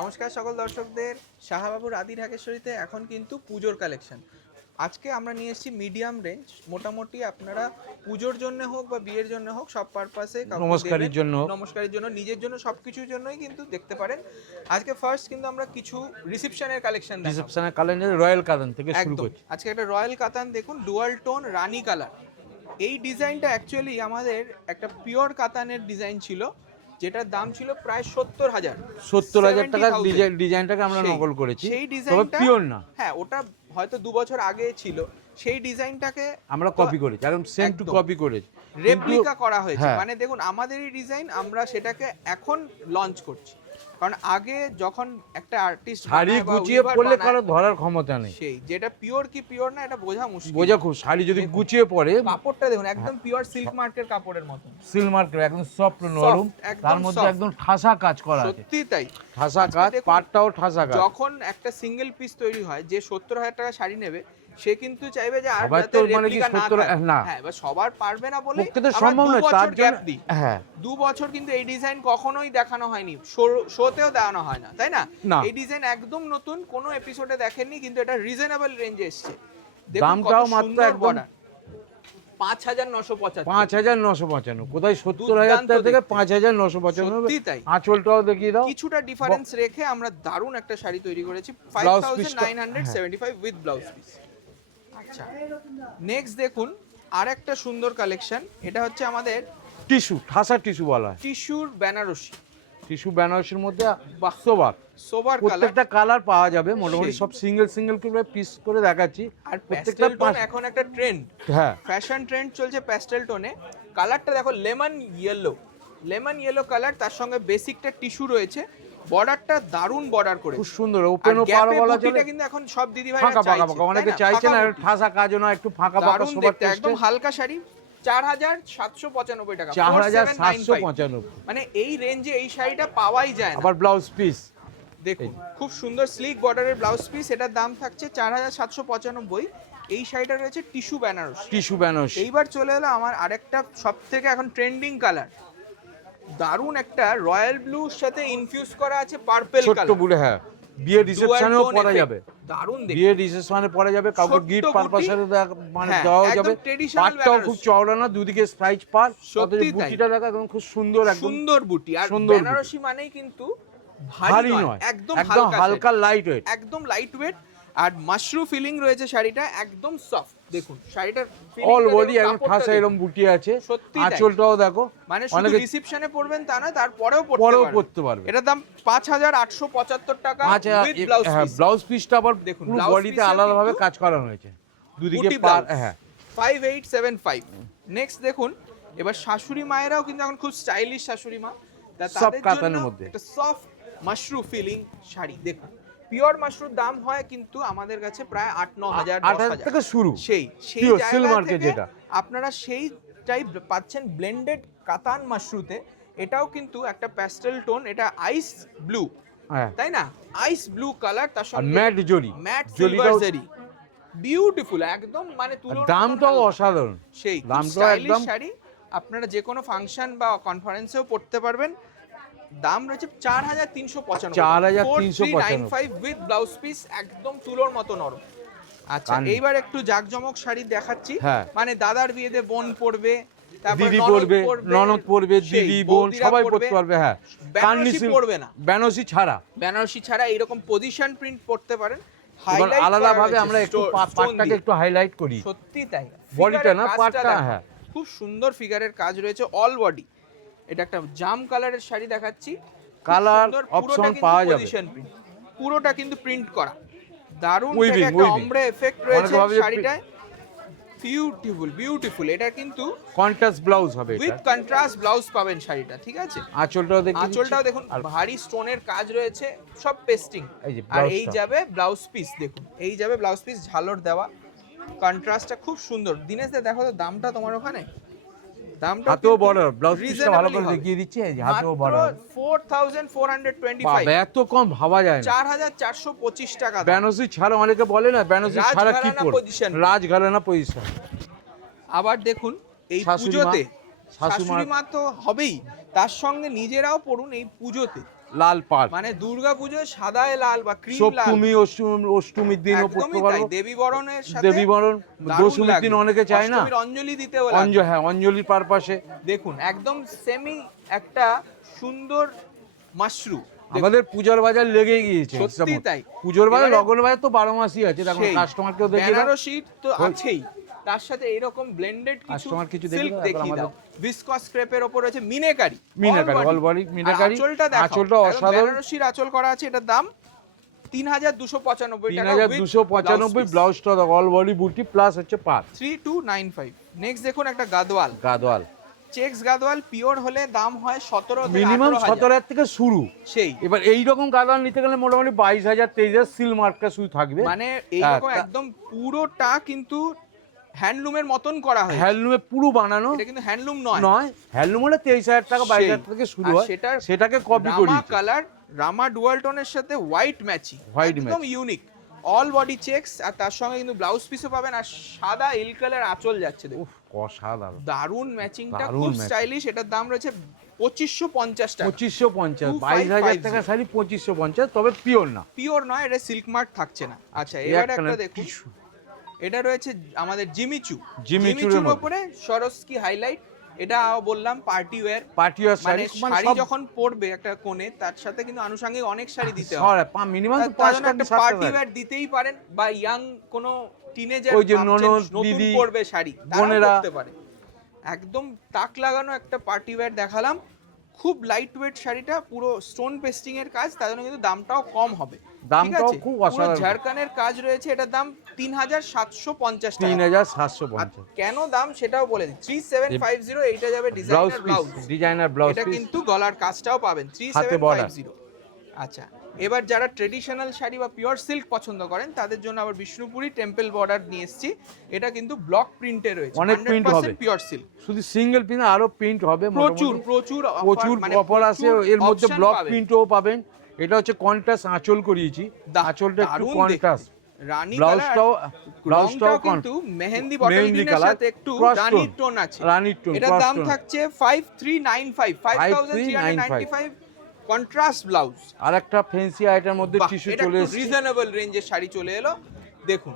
নমস্কার সকল দর্শকদের। শাহবাবুর আদি ঢাকেশ্বরীতে এখন কিন্তু পুজোর কালেকশন। আজকে আমরা নিয়ে এসেছি মিডিয়াম রেঞ্জ, মোটামুটি আপনারা পুজোর জন্য হোক বা বিয়ের জন্য হোক সব পারপাসে, নমস্কারের জন্য, নমস্কারের জন্য, নিজের জন্য, সব কিছুর জন্যই কিন্তু দেখতে পারেন। আজকে ফার্স্ট কিন্তু আমরা কিছু রিসেপশনের কালেকশন দেখাবো। রিসেপশনের কালেন্ডার রয়্যাল কাতান থেকে শুরু করছি। আজকে একটা রয়্যাল কাতান দেখুন, ডুয়াল টোন রানী কালার। এই ডিজাইনটা অ্যাকচুয়ালি আমাদের একটা পিওর কাতানের ডিজাইন ছিল, যেটার দাম ছিল প্রায় 70,000 টাকার ডিজাইনটাকে আমরা নকল করেছি। সেই ডিজাইনটা পিওর না, হ্যাঁ, ওটা হয়তো 2 বছর আগে ছিল। সেই ডিজাইনটাকে আমরা কপি করেছি, একদম সেম টু কপি করেছি, রেপ্লিকা করা হয়েছে। মানে দেখুন, আমাদের এই ডিজাইন আমরা সেটাকে এখন লঞ্চ করছি, কারণ আগে যখন একটা আর্টিস্ট শাড়ি গুছিয়ে পরলে কারো ধরার ক্ষমতা নেই, সেই যেটা পিওর কি পিওর না এটা বোঝা মুশকিল। বোঝা খুব, শাড়ি যদি গুছিয়ে পরে, কাপড়টা দেখুন একদম পিওর সিল্ক মার্কের কাপড়ের মতো, সিল্ক মার্কের একদম সফট নরম, তার মধ্যে একদম ঠাসা কাজ করা আছে। সত্যি তাই, ঠাসা কাজ, পাটটাও ঠাসা কাজ। যখন একটা সিঙ্গেল পিস তৈরি হয়, যে 70,000 টাকা শাড়ি নেবে সে কিন্তু চাইবে যে আর যাতে রেপ্লিকা না থাকে। হ্যাঁ, এবার সবার পারবে না বলে পক্ষে তো সম্ভব নয়, তার জন্য হ্যাঁ 2 বছর কিন্তু এই ডিজাইন কখনোই দেখানো হয়নি, শোতেও দেখানো হয় না, তাই না? এই ডিজাইন একদম নতুন, কোনো এপিসোডে দেখেননি, কিন্তু এটা রিজনেবল রেঞ্জে এসেছে। দামটাও মাত্র একদম 5,995। কোথায় 70,000 থেকে 5,995। তাই আঁচলটাও দেখিয়ে দাও, কিছুটা ডিফারেন্স রেখে আমরা দারুণ একটা শাড়ি তৈরি করেছি 5,975 উইথ ব্লাউজ পিস। আচ্ছা, নেক্সট দেখুন আরেকটা সুন্দর কালেকশন। এটা হচ্ছে আমাদের টিস্যু, ঠাসা টিস্যু বলা হয়, টিস্যুর বেনারসি। টিস্যু বেনারসির মধ্যে সোবার প্রত্যেকটা কালার পাওয়া যাবে, মোটামুটি সব সিঙ্গেল করে পিস করে দেখাচ্ছি। আর প্যাস্টেল টোন এখন একটা ট্রেন্ড, হ্যাঁ ফ্যাশন ট্রেন্ড চলছে প্যাস্টেল টোনে। কালারটা দেখো লেমন ইয়েলো কালার, তার সঙ্গে বেসিকটা টিস্যু রয়েছে, বর্ডারটা দারুন বর্ডার করে, খুব সুন্দর ওপেন ও পার বলা চলে। কিন্তু এখন সব দিদি ভাইরা ফাঁকা ফাঁকা অনেকে চাইছে না ঠাসা কাজও না, একটু ফাঁকা ফাঁকা সবার টেস্টে। একদম হালকা শাড়ি 4,795 টাকা, 4,795। মানে এই রেঞ্জে এই শাড়িটা পাওয়াই যায় না। আবার ব্লাউজ পিস দেখুন, খুব সুন্দর স্লিক বর্ডারের ব্লাউজ পিস, এটার দাম থাকছে 4,795। এই শাড়িটা রয়েছে টিস্যু বেনারসি। এইবার চলে এলো আমার আরেকটা সবথেকে এখন ট্রেন্ডিং কালার, দারুন একটা রয়্যাল ব্লুর সাথে ইনফিউজ করা আছে পার্পল কালার, ছোট বুড়ে। হ্যাঁ, বিয়ের রিসেপশনেও পরা যাবে, দারুন দেখুন, বিয়ের রিসেপশনে পরা যাবে, কাউকে গিফট পারপাসে মানে দেওয়া যাবে। পাটটাও খুব চওড়া না, দুদিকে স্ট্রাইচ পার, সত্যি বুটিটা দেখা একদম খুব সুন্দর, একদম সুন্দর বুটি। আর বেনারসি মানেই কিন্তু ভারী নয়, একদম হালকা লাইট ওয়েট, একদম লাইট ওয়েট। আর মাশরু ফিলিং রয়েছে শাড়িটা, একদম সফট। দেখুন শাড়িটার অল বডি একদম ঠাসা এরকম বুটি আছে, আঁচলটাও দেখো, মানে শুধু রিসেপশনে পরবেন তা না, তারপরেও পরতে পারবেন। এটার দাম 5,875 টাকা উইথ ব্লাউজ পিস। হ্যাঁ, ব্লাউজ পিসটা আবার দেখুন বডিতে আলাদাভাবে কাজ করানো হয়েছে, দুদিকে পার। হ্যাঁ, 5875। নেক্সট দেখুন, এবার শাশুড়ি মায়েরাও কিন্তু এখন খুব স্টাইলিশ শাশুড়ি মা, তাদের কাতানের মধ্যে একটা সফট মাশরু ফিলিং শাড়ি। দেখুন পিওর মাশরুর দাম হয় কিন্তু আমাদের কাছে প্রায় 8-9 হাজার, 10 হাজার থেকে শুরু। সেই সিল্ক মার্কেট যেটা আপনারা সেইটাই পাচ্ছেন ব্লেন্ডেড কাতান মাশরুতে। এটাও কিন্তু একটা প্যাস্টেল টোন, এটা আইস ব্লু, তাই না? আইস ব্লু কালার, তার সঙ্গে ম্যাট সিলভার জারি, বিউটিফুল একদম, মানে দামটাও অসাধারণ। সেই দামটাও একদম শাড়ি আপনারা যে কোনো ফাংশন বা কনফারেন্সেও পড়তে পারবেন। দাম রয়েছে 4,395, 4,395 উইথ ব্লাউজ পিস, একদম তুলোর মতো নরম। আচ্ছা, এইবার একটু জাকজমক শাড়ি দেখাচ্ছি, মানে দাদার বিয়েতে বোন পরবে, দিদি পরবে, ননদ পরবে, দিদি বোন সবাই পরতে পারবে। হ্যাঁ, বেনারসি পরবে না, বেনারসি ছাড়া এরকম পজিশন প্রিন্ট পরতে পারেন। আলাদা ভাবে আমরা একটু পাটটাকে একটু হাইলাইট করি, সত্যি তাই, বডিটা না পাটটা। হ্যাঁ, খুব সুন্দর ফিগারের কাজ রয়েছে অল বডি। এটা একটা জাম কালারের শাড়ি দেখাচ্ছি, কালার অপশন পাওয়া যাবে, পুরোটা কিন্তু প্রিন্ট করা, দারুণ একটা অমব্রে এফেক্ট রয়েছে শাড়িটায়, বিউটিফুল। এটা কিন্তু কন্ট্রাস্ট ব্লাউজ হবে, উইথ কন্ট্রাস্ট ব্লাউজ পাবেন শাড়িটা, ঠিক আছে? আঁচলটাও দেখুন ভারী স্টোনের কাজ রয়েছে, সব পেস্টিং। আর এই যাবে ব্লাউজ পিস, দেখুন এই যাবে ব্লাউজ পিস, ঝালর দেওয়া, কন্ট্রাস্টটা খুব সুন্দর। দিনেশ দা দেখো তো দামটা তোমার ওখানে, দামটা হাতেও বর্ডার, ব্লাউজ পিসটা ভালো করে দেখিয়ে দিচ্ছি, এই যে হাতেও বর্ডার, 4,425। এত কম ভাবা যায় না, 4,425 টাকা। বেনারসি ছাড়া অনেকে বলে না বেনারসি ছাড়া কি পরবে, রাজঘরানা পজিশন। আবার দেখুন এই পুজোতে শাশুড়ি মা তো হবেই, তার সঙ্গে নিজেরাও পড়ুন এই পুজোতে, লাল পাড়, মানে দুর্গাপুজোয় সাদায় লাল বা ক্রিম লাল, সপ্তমী অষ্টমীর দিনও পড়তে পারবো। দেবী বরণের সাথে, দেবী বরণ, দশমীর দিন অনেকে চায় না অঞ্জলি দিতেও লাগবে। হ্যাঁ, অঞ্জলির পারপাসে দেখুন একদম সেমি একটা সুন্দর মাশরুম। আমাদের পূজার বাজার লেগে গিয়েছে, সত্যি তাই। পূজার বাজার, লগন বাজার তো 12 মাসই আছে। দেখো কাস্টমারকেও দেখি, বেনারসি তো আছেই, তার সাথে এরকম ব্লেন্ডেড কিছু সিল্ক দেখিয়ে দাও। ভিসকস ক্রেপের উপর আছে মিনাকারি, অল বডি মিনাকারি। আঁচলটা অসাধারণ, বেনারসির আঁচল করা আছে। এটার দাম 3295 টাকা, 3295। ব্লাউজটা অল বডি বুটি প্লাস হচ্ছে পার, 3295। নেক্সট দেখুন একটা গাদওয়াল, চেক্স গাদওয়াল পিওর হলে দাম হয় 17 থেকে মিনিমাম 17,000 থেকে শুরু। সেই এবার এই রকম গাদওয়াল নিতে গেলে মোটামুটি 22,000 23,000 সিল মার্কা শুধু থাকবে। মানে এইরকম একদম পুরোটা কিন্তু হ্যান্ডলুমের মতন করা হয়, হ্যান্ডলুমে পুরো বানানো, এটা কিন্তু হ্যান্ডলুম নয়। হ্যান্ডলুম হলে 23,000 টাকা 22,000 থেকে শুরু হয়, সেটাকে কপি করি। রামা কালার, রামা ডুয়াল টোনের সাথে হোয়াইট ম্যাচিং, একদম ইউনিক। অল বডি চেকস, আর তার সঙ্গে কিন্তু ব্লাউজ পিসও পাবেন, আর সাদা ইল কালার আঁচল যাচ্ছে। দেখুন অসাধারণ, দারুন ম্যাচিংটা, খুব স্টাইলিশ। এটার দাম রয়েছে 2550 টাকা। 2550, 22,000 টাকা শাড়ি 2550, তবে পিওর না, পিওর নয়, এটা সিল্ক মার্ক থাকছে না। আচ্ছা এবারে একটা দেখুন, এটা রয়েছে আমাদের জিমিচুর উপরে সরস্কি হাইলাইট। এটা বললাম পার্টি ওয়্যার শাড়ি, শাড়ি যখন পরবে একটা কোণে, তার সাথে কিন্তু আনুষঙ্গিক অনেক শাড়ি দিতে হয়, মিনিমাম তো 5টা পার্টি ওয়্যার দিতেই পারেন, বা ইয়াং কোনো টিনেজার ওই যে ননদ দিদি পরবে শাড়ি, বোনেরা পরতে পারে। একদম তাক লাগানো একটা পার্টি ওয়্যার দেখালাম, খুব লাইট ওয়েট শাড়িটা, পুরো স্টোন পেস্টিং এর কাজ, তার জন্য কিন্তু দামটাও কম হবে। দামটাও খুব অসাধারণ, ঝাড়খানের কাজ রয়েছে। এটার দাম 3750 টাকা। 3750। কেন দাম সেটাও বলে দিই, 3750। এইটা যাবে ডিজাইনার ব্লাউজ, এটা কিন্তু গলার কাজটাও পাবেন 3750। আচ্ছা এবার যারা ট্রেডিশনাল শাড়ি বা পিওর সিল্ক পছন্দ করেন, তাদের জন্য আবার বিষ্ণুপুরি টেম্পল বর্ডার নিয়ে এসেছি। এটা কিন্তু ব্লক প্রিন্টে রয়েছে, অনেক প্রিন্ট হবে, পিওর সিল্ক। শুধু সিঙ্গেল প্রিন্ট, আরো প্রিন্ট হবে, প্রচুর অফার আছে। এর মধ্যে ব্লক প্রিন্টও পাবেন। এটা হচ্ছে কন্ট্রাস্ট আঁচল করিয়েছি, আঁচলটা একটু কন্ট্রাস্ট, রানী ব্লাউজটাও কিন্তু মেহেন্দি বটল গ্রিনের সাথে একটু রানীর টোন আছে। এটার দাম থাকছে 5395 কন্ট্রাস্ট ব্লাউজ। আর একটা ফ্যান্সি আইটেম মধ্যে টিস্যু চলে এসেছে, রিজনেবল রেঞ্জের শাড়ি চলে এলো। দেখুন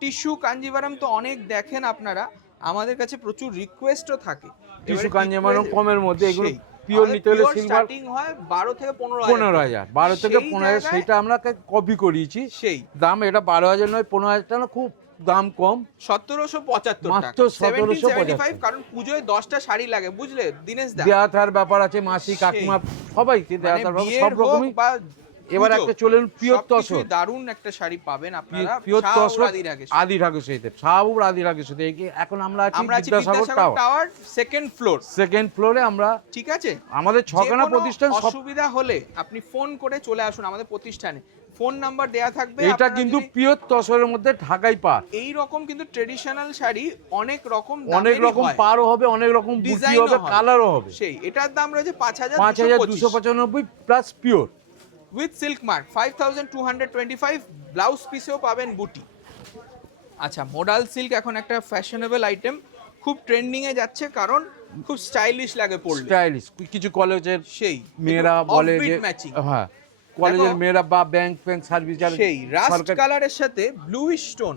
টিস্যু কাঞ্জিভারাম তো অনেক দেখেন আপনারা, আমাদের কাছে প্রচুর রিকোয়েস্টও থাকে টিস্যু কাঞ্জিভারাম কমের মধ্যে। এগুলো পিওর নিতে হলে সিলভার স্টার্টিং হয় 12 থেকে 15,000, 12 থেকে 15,000, সেটা আমরা কপি করিয়েছি। সেই দাম এটা 12,000 নয়, 15,000 টাকা, খুব দাম কম, 1775 মাত্র 1775। কারণ পুজোয় 10টা শাড়ি লাগে, বুঝলে দিনেশ দা, দেওয়ার ব্যাপার আছে, মাসি কাকিমা সবাইকে দেওয়ার সব রকমই। এবার একটা চলেন পিওর তসর, দারুন একটা শাড়ি পাবেন আপনারা, পিওর তসর আদি ঢাকা সেইতে, শাহপুর আদি ঢাকা সেইতে। এখন আমরা আছি বিদ্যাসাগর টাওয়ার সেকেন্ড ফ্লোরে আমরা, ঠিক আছে। আমাদের 6খানা প্রতিষ্ঠান, অসুবিধা হলে আপনি ফোন করে চলে আসুন আমাদের প্রতিষ্ঠানে, ফোন নাম্বার দেয়া থাকবে। এটা কিন্তু পিওর তসরের মধ্যে ঢাকাই পার। এই রকম কিন্তু ট্রেডিশনাল শাড়ি অনেক রকম পারও হবে, অনেক রকম বুটি হবে, কালারও হবে। সেই এটার দাম রয়েছে 5295 plus pure with silk mark 5225। Blouse পিসেও পাবেন বুটি। আচ্ছা মোডাল সিল্ক এখন একটা ফ্যাশনেবল আইটেম, খুব ট্রেন্ডিং এ যাচ্ছে, কারণ খুব স্টাইলিশ লাগে পরলে। স্টাইলিশ কিছু কলেজের সেই মেয়েরা বলে যে, হ্যাঁ কলেজের মেয়েরা বা ব্যাংক সার্ভিস, সেই রাস্ট কালারের সাথে ব্লু স্টোন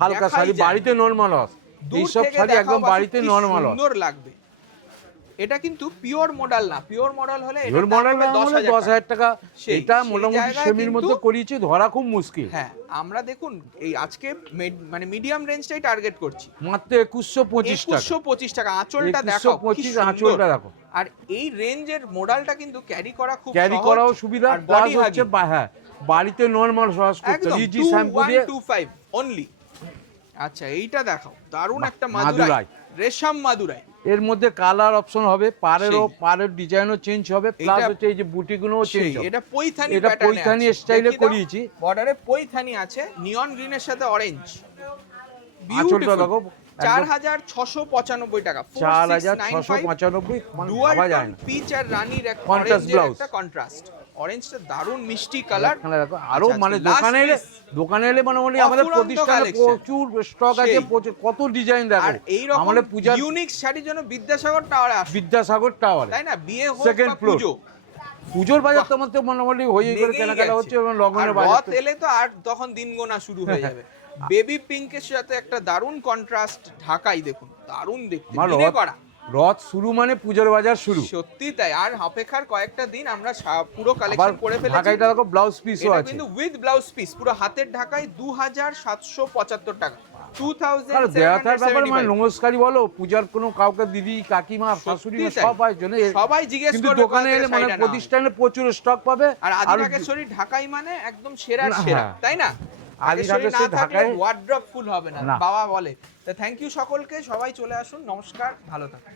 হালকা শাড়ি বাড়িতে নরমাল হয়, এইসব শাড়ি একদম বাড়িতে নরমাল হয়, সুন্দর লাগবে। এটা কিন্তু পিওর মডেল না, পিওর মডেল হলে পিওর মডেল না হলে 10,000 টাকা। এটা মোটামুটি সেমির মধ্যে করিয়েছি, ধরা খুব মুশকিল। হ্যাঁ আমরা দেখুন এই আজকে মানে মিডিয়াম রেঞ্জটাই টার্গেট করছি, মাত্র 2125 টাকা। আঁচলটা দেখো, 2125 আঁচলটা দেখো। আর এই রেঞ্জের মডেলটা কিন্তু ক্যারি করাও সুবিধা, প্লাস হচ্ছে হ্যাঁ বাড়িতে নরমাল ওয়াশ করতে ইজি শ্যাম্পু দিয়ে 1225 অনলি। আচ্ছা এইটা দেখাও, দারুণ একটা মাদুরাই, রেশম মাদুরাই। এর মধ্যে কালার অপশন হবে, পাড়ের ডিজাইনও চেঞ্জ হবে, প্লাস হচ্ছে এই যে বুটিগুলোও চেঞ্জ হবে। এটা পৈথানি স্টাইলে করিয়েছি, বর্ডারে পৈথানি আছে, নিয়ন গ্রিনের সাথে অরেঞ্জ। আঁচলটা দেখো, 4695 টাকা, 4695। ডুয়াল টোন পিচ আর রানীর একটা কন্ট্রাস্ট। অরেঞ্জটা দারুণ মিষ্টি কালার। আরো মানে দোকানে এলে মানে আমাদের প্রতিষ্ঠানে প্রচুর স্টক আছে, কত ডিজাইন দেখো। আমাদের পূজার ইউনিক শাড়ির জন্য বিদ্যাসাগর টাওয়ারে আসুন, বিদ্যাসাগর টাওয়ারে, তাই না, বিয়ে হোক সেকেন্ড বা পুজো, পুজোর বাজার তো আমার তো মোটামুটি হয়ে করে কেনাকাটা হচ্ছে এবং লগনের বাজার রথ এলে তো আর তখন দিন গোনা শুরু হয়ে যাবে। বেবি পিঙ্কের সাথে একটা দারুণ কন্ট্রাস্ট, ঢাকাই দেখুন দারুণ দেখতে, মিনে করা। রথ শুরু মানে পুজোর বাজার শুরু, সত্যি তাই। আর অপেক্ষার কয়েকটা দিন আমরা পুরো কালেকশন করে ফেলেছি। ঢাকাইটা দেখো ব্লাউজ পিসও আছে কিন্তু উইথ ব্লাউজ পিস, পুরো হাতের ঢাকাই 2775 টাকা। 2775 নমস্কারী বলো, পূজার কোনো কাউকে দিদি কাকিমা শাশুড়ি সবাই জন্য সবাই জিজ্ঞেস করে, কিন্তু দোকানে এলে মানে প্রতিষ্ঠানে প্রচুর স্টক পাবে। আর আদিরাগেশ্বরী ঢাকাই মানে একদম সেরা সেরা, তাই না? আদিরাগেশ্বরী ঢাকায় ওয়ার্ড্রপ ফুল হবে না, বাবা বলে। তো থ্যাংক ইউ সকলকে, সবাই চলে আসুন, নমস্কার, ভালো থাকুন।